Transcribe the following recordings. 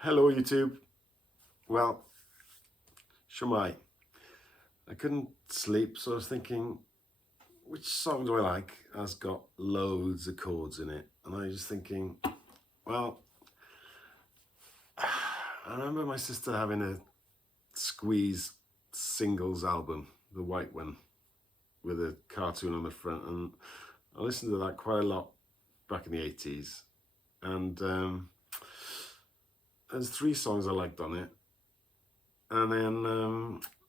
Hello YouTube. Well, Shumai, I couldn't sleep, so I was thinking, which song do I like? Has got loads of chords in it. And I was just thinking, well, I remember my sister having a Squeeze singles album, the white one, with a cartoon on the front. And I listened to that quite a lot back in the 80s. And there's 3 songs I liked on it. And then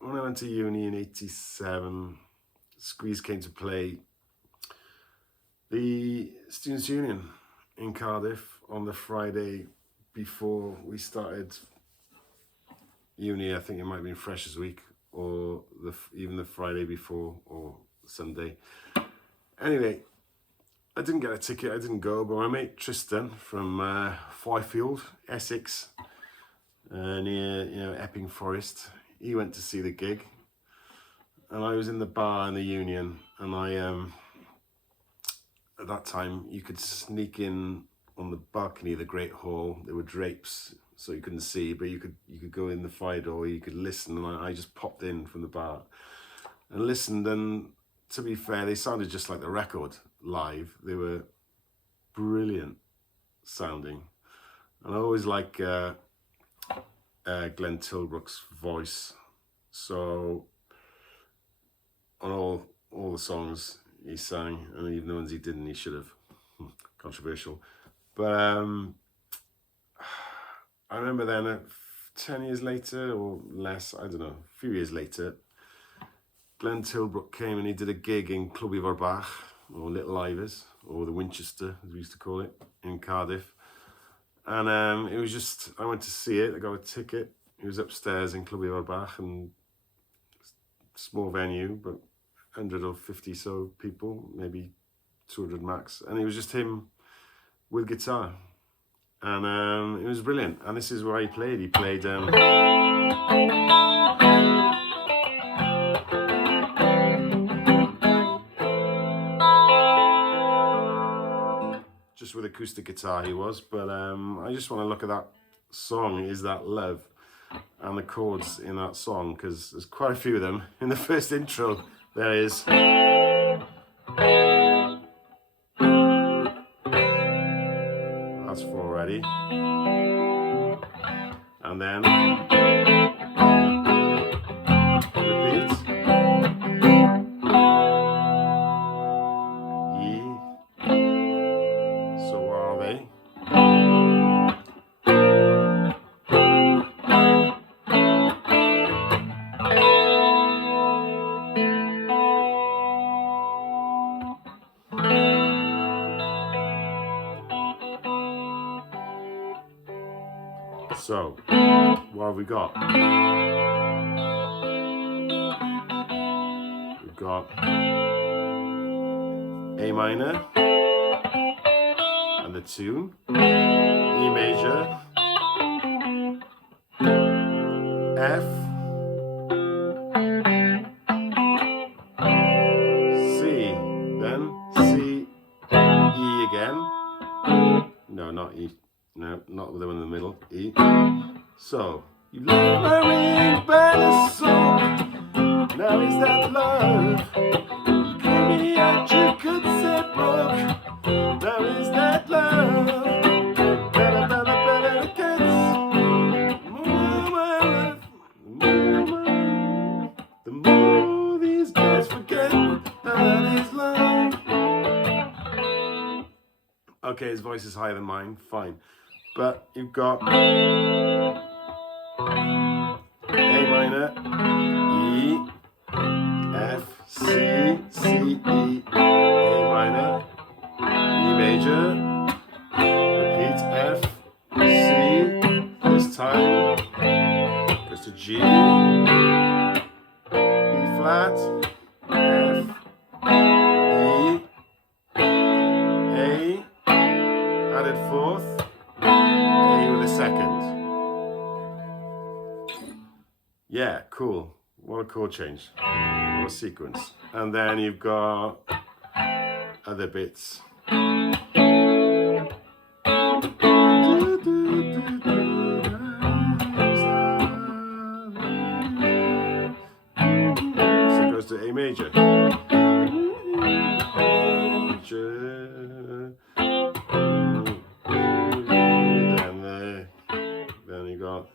when I went to uni in 87, Squeeze came to play the Students' Union in Cardiff on the Friday before we started uni. I think it might have been Freshers Week or even the Friday before or Sunday. Anyway, I didn't get a ticket, I didn't go, but my mate Tristan from Fifield, Essex, near Epping Forest, he went to see the gig, and I was in the bar in the Union, and I at that time you could sneak in on the balcony of the Great Hall. There were drapes so you couldn't see, but you could go in the fire door, you could listen, and I just popped in from the bar and listened. And to be fair, they sounded just like the record live. They were brilliant sounding, and I always like Glenn Tilbrook's voice. So on all the songs he sang, and even the ones he didn't, he should have. Controversial, but I remember then 10 years later or less, I don't know, a few years later, Glenn Tilbrook came and he did a gig in Club Bach, or Little Ivers, or the Winchester, as we used to call it, in Cardiff. And it was just, I went to see it, I got a ticket. It was upstairs in Club Bach, and small venue, but 150 so people, maybe 200 max. And it was just him with guitar. And it was brilliant. And this is where he played. He played just with acoustic guitar he was, but I just want to look at that song, Is That Love, and the chords in that song, because there's quite a few of them. In the first intro there is that's 4 already, and then repeat, E, so where are they? So, what have we got? We've got A minor and the tune, E major, F, C, then C, E again. No, not E. No, not with the one in the middle. E. So, you love my ring by the soul. Now is that love? You gave me out, you could say broke. Now is that love? Better, better, better gets. The more these guys forget that is love. Okay, his voice is higher than mine, fine. But you've got A minor, E, F, C, C, E, A minor, E major, repeat F, C, this time goes to G, B flat, F, E, A, added 4th, A with a 2nd. Yeah, cool. What a chord change. What a sequence. And then you've got other bits. major. Then you got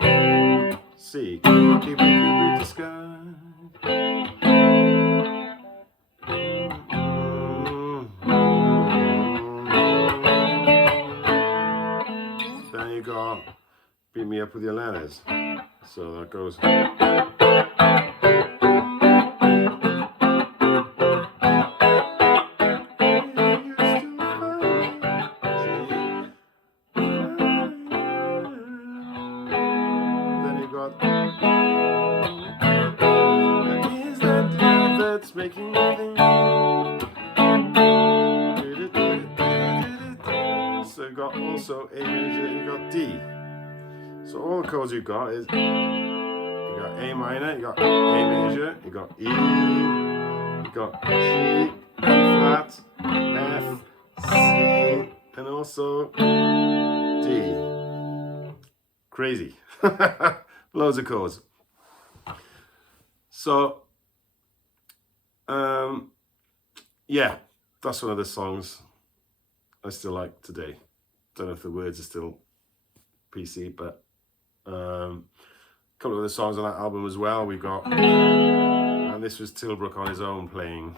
C. Keep it the sky. Then you got Beat Me Up With Your Letters. So that goes. Is that love that's making me think? So you got also A major, you got D. So all the chords you've got is you got A minor, you got A major, you got E, you got G, flat, F, C, and also D. Crazy. Loads of chords. So, yeah, that's one of the songs I still like today. Don't know if the words are still PC, but a couple of the songs on that album as well we got. And this was Tilbrook on his own playing.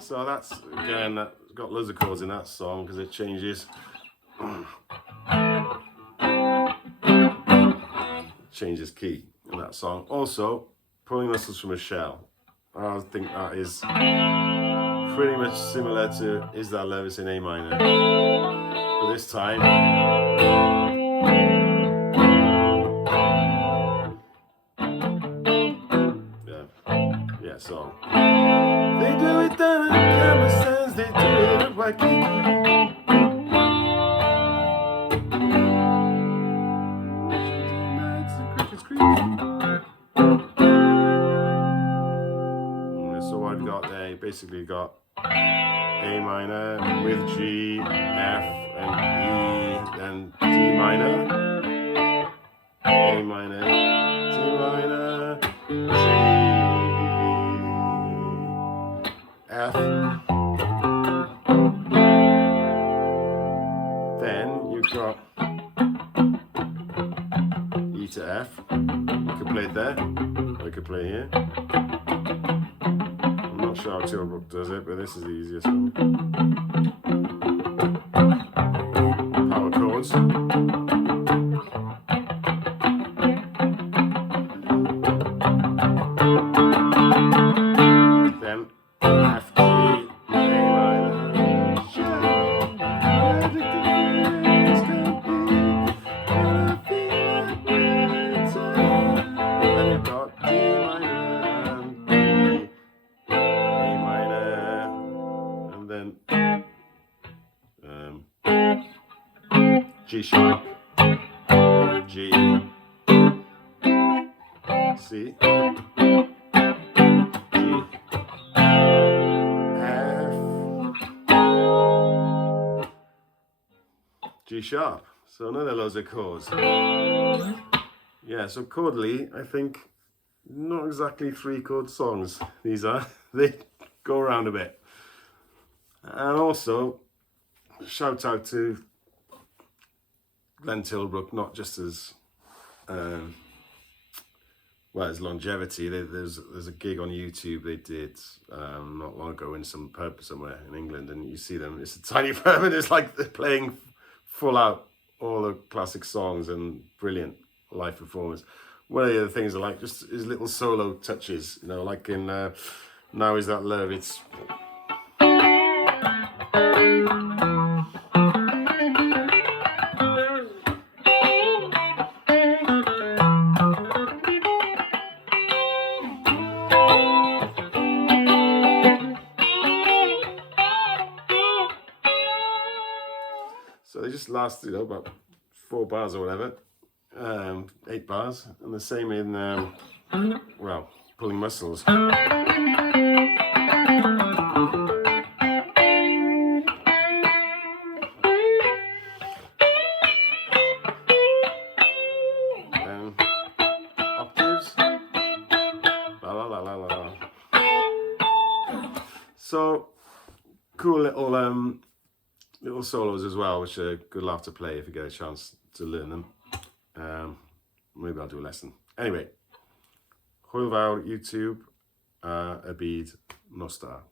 So that's, again, that's got loads of chords in that song because it changes. Changes key in that song. Also, Pulling Muscles from a Shell. I think that is pretty much similar to Is That Love? It's in A minor. But this time, yeah, so. They do it down in the camera stands, they do it at Waikiki. So what I've got there, basically got A minor with G, F, and E, then D minor, A minor, D minor, G, F. Then you've got E to F. You could play it there, or you could play here. I'm not sure how Tilbrook does it, but this is the easiest one. Power chords. Then F, G, A minor. Then you've got D minor and B, A minor, and then G sharp, G, C, G, F, G sharp. So another loads of chords. Yeah, so chordally, I think not exactly 3-chord songs. These are, they go around a bit. And also, shout out to Glenn Tilbrook, not just as well as longevity. There's a gig on YouTube they did not long ago in some pub somewhere in England, and you see them. It's a tiny pub, and it's like they're playing full out all the classic songs and brilliant live performance. One of the other things I like just is little solo touches, you know, like in Now Is That Love. It's so they just last, you know, about 4 bars or whatever, 8 bars, and the same in, well, pulling muscles. Octaves. La la la la la. So cool little little solos as well, which are good laugh to play if you get a chance to learn them. Maybe I'll do a lesson. Anyway, hwyl fawr YouTube, a byd nostar.